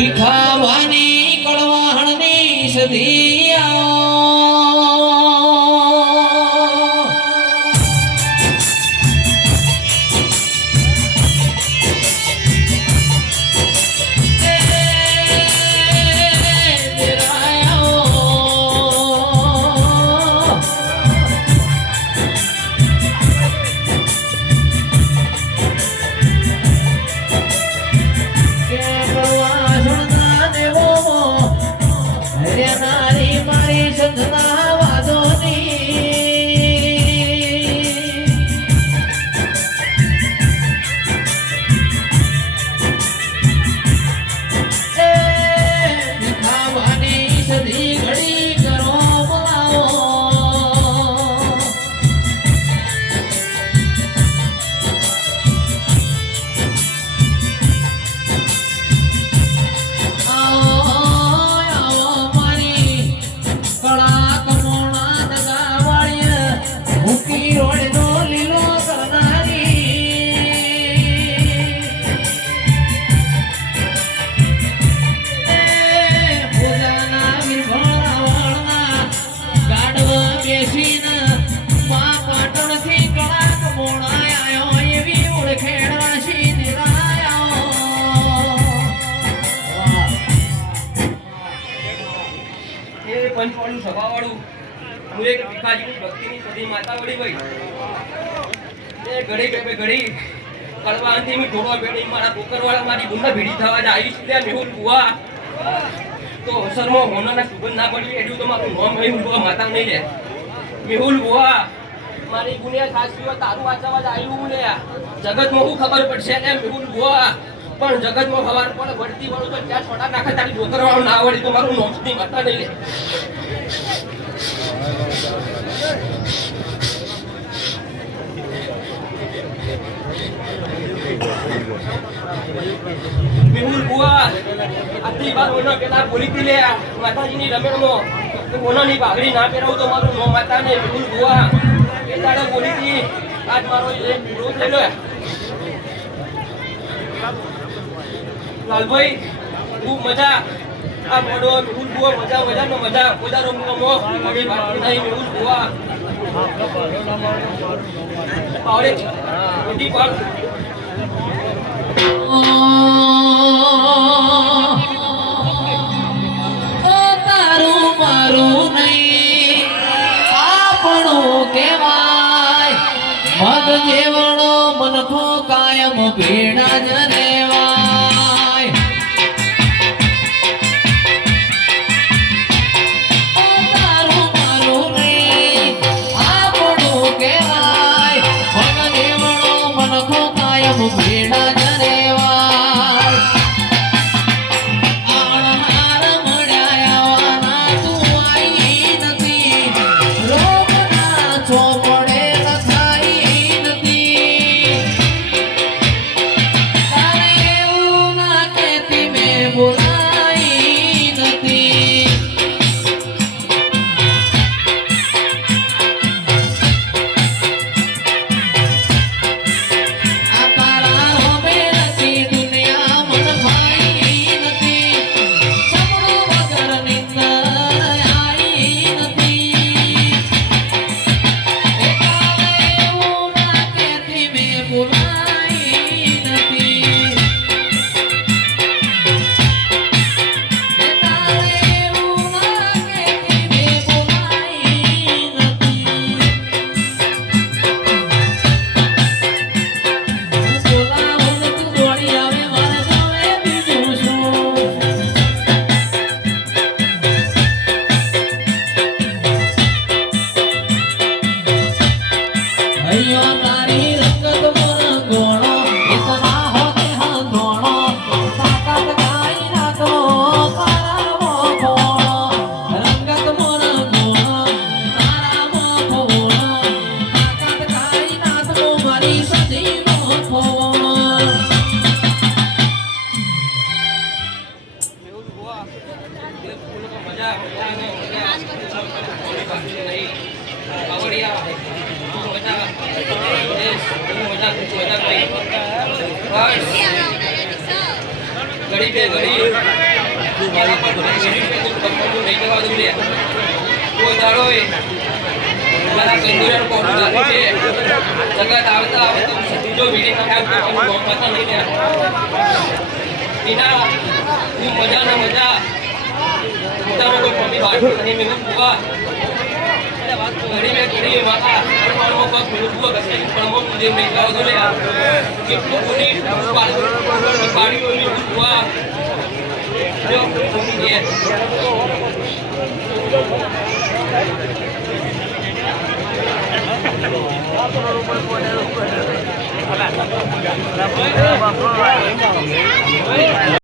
ભીખાવાની કળવાહણની સધિયા પંચવાળું સભાવાળું હું એક ભીખાજી ભક્તિની સધી માતા વળી ભાઈ એ ઘડી પેપે ઘડી કડવાથી મેં ઢોળવા બેડી મારા કોકરવાળા મારી ગુંડા ભીડી થવા જાય આવીશ ત્યાં મેહુલ બુઆ તો અસરમાં હોનાના સુગંધ ના પડી એટલું તો મારું નામ મેહુલ બુઆ માતા નહીં લે મેહુલ બુઆ મારી ગુનિયા સાસરીઓ તારું વાંચવા જ આવ્યું લે જગતમાં હું ખબર પડશે ને મેહુલ બુઆ પણ જગતમાં ખબર પડે વળતી વાળું તો ત્યાં છોટા નાખે તારી ઢોકર વાળું ના વળી તો મારું નોમ ની માતા નહીં લે મેહુલ બુઆ આટલી વાર ઓનો પેલા બોલી લે માતાજીની રમેણમાં ઓનોની પાઘડી ના પહેરાવું તો મારું નો માતા ને મેહુલ બુઆ એ દાડે બોલી હતી આજ મારો એક વિરોધ લઈ લો લાલભાઈ ખૂબ મજા આ મોડો મેહુલ બુઆ મજા મજાનો મજા કોદારો મુમો મારી વાત નહીં મેહુલ બુઆ આવડે મોટી પાડ તારું મારું નહીં આપણું કહેવાય મગ જેવણો મનખો કાયમ ભેડા જ રેવાય તારું મારું નહીં આપણું કહેવાય મગ જેવણો મનખો કાયમ ભેડા જ ઘડી બે ઘડી એના પર કોઈ નહીં જવા દઉં લે કોઈ દાડો મારા કંદુરાનું કોપું જાતું છે જગત આવતા આવતા જો વીડી નખાવ તો કોઈ કોમ પતા નહીં લે એના હું મજા ના મજા ઉતારો કોઈ મમ્મી બાટું નહીં મેં બુવા ઘડી મેં ઘડી માતા પરમાણુ પગ મેં બુવા કસે પરમાણુ મુજે નહીં જાવ દો લે કેટલું કોની પાડીઓ મેં બુવા જો